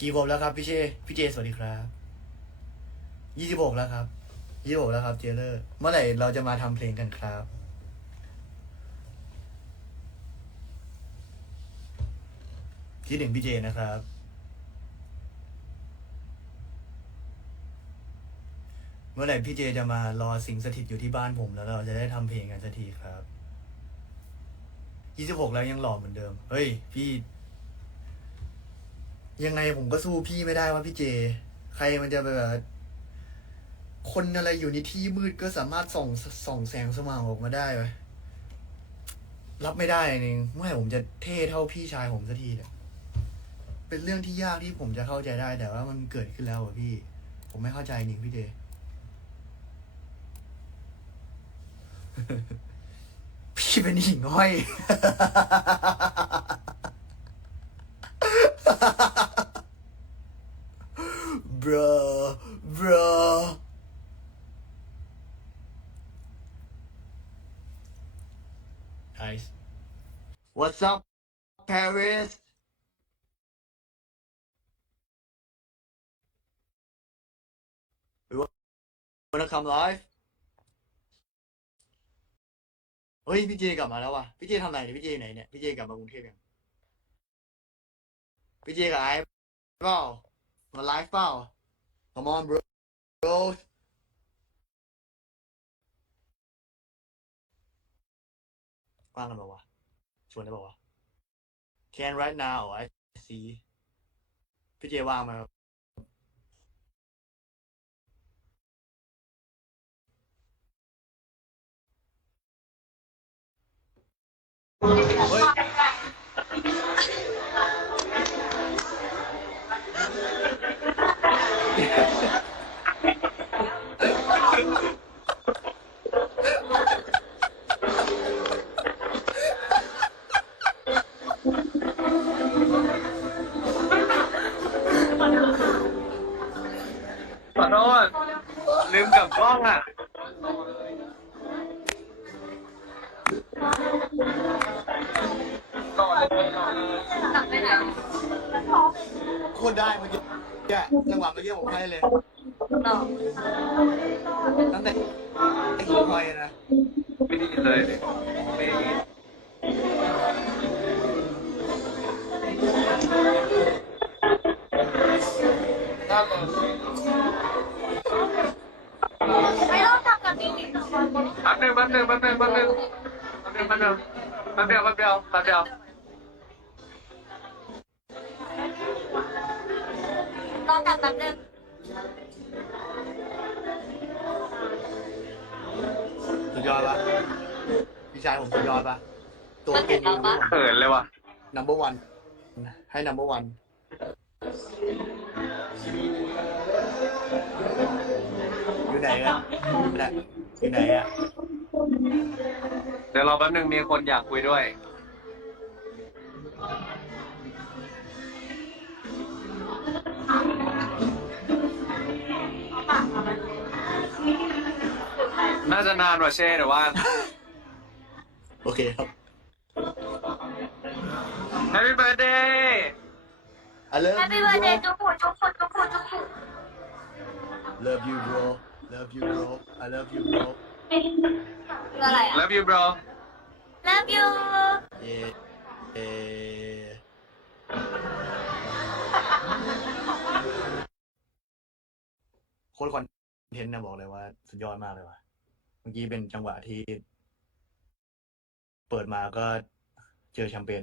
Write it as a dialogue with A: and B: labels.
A: กี่ผมแล้วครับพี่เจพี่เจสวัสดีครับยี่สิบหกแล้วครับยี่สิบหกแล้วครับเจเลอร์เมื่อไหร่เราจะมาทำเพลงกันครับคิดถึงพี่เจนะครับ เมื่อไหร่พี่เจจะมารอสิงสถิตอยู่ที่บ้านผมแล้วเราจะได้ทำเพลงกันสักทีครับยี่สิบหกแล้วยังหล่อเหมือนเดิม เฮ้ย พี่ ยังไงผมก็สู้พี่ไม่ได้ว่าพี่เจ ใครมันจะแบบคนอะไรอยู่ในที่มืดก็สามารถส่องส่องแสงสว่างออกมาได้ไหมรับไม่ได้จริงเมื่อไหร่ผมจะเท่เท่าพี่ชายผมสักทีเนี่ยเป็นเรื่องที่ยากที่ผมจะเข้าใจได้ แต่ว่ามันเกิดขึ้นแล้วอะพี่ ผมไม่เข้าใจจริงพี่เจพี่เป็นหิ่งห้อย bro bro nice what's up Paris you wanna come live เฮ้ยพี่เจกลับมาแล้วว่ะพี่เจทำอะไรเนี่ยพี่เจอยู่ไหนเนี่ยพี่เจกลับมากรุงเทพยังพี่เจกับไอ้เปล่ามาไลฟ์เปล่า Come on bro bro ว่างกันเปล่าวะชวนได้เปล่าวะ Can right now I see พี่เจว่างไหมครับ เฮ้ย
B: โทษลืมกลับกล้องอะ
C: กลับไปไหน
A: โคตรได้เมื่อกี้เนี่ยจังหวะเมื่อกี้ผมให้เลย
C: ต่อ
A: ตั้งแต่ไอ้หัวคอยนะ
B: ไม่ดีเลย วแป๊บเดียว
C: รอกลับแป๊บนึง
A: สุดยอดปะพี่ชายผมสุดยอดปะตัว
C: มัน
A: เก่
C: เห็
A: ง
C: นเราปะ
B: เขินเลยว่ะ
A: นัมเบอร์วันให้ number one อยู่ไหนกันนะอยู่ไหนอะ
B: เดี๋ยวรอแป๊บนึงมีคนอยากคุยด้วย น่าจะนานกว่าเช่แต่ว่า
A: โอเคครับ
B: Happy birthday
A: I love
C: แฮป
A: you
C: ปี้เบิร์ดเด
A: bro
C: ย์จุ๊บปุ๊จุ๊บปุ๊จุ๊บปุ๊จุ๊บปุ๊
A: love you bro love you bro I love you bro
C: คืออะไรอะ
B: Love you bro
C: Love you
A: เย่เอโคตรคอนเทนต์นะบอกเลยว่า สุดยอดมากเลยว่ะเมื่อกี้เป็นจังหวะที่ เปิดมาก็เจอแชมเปญ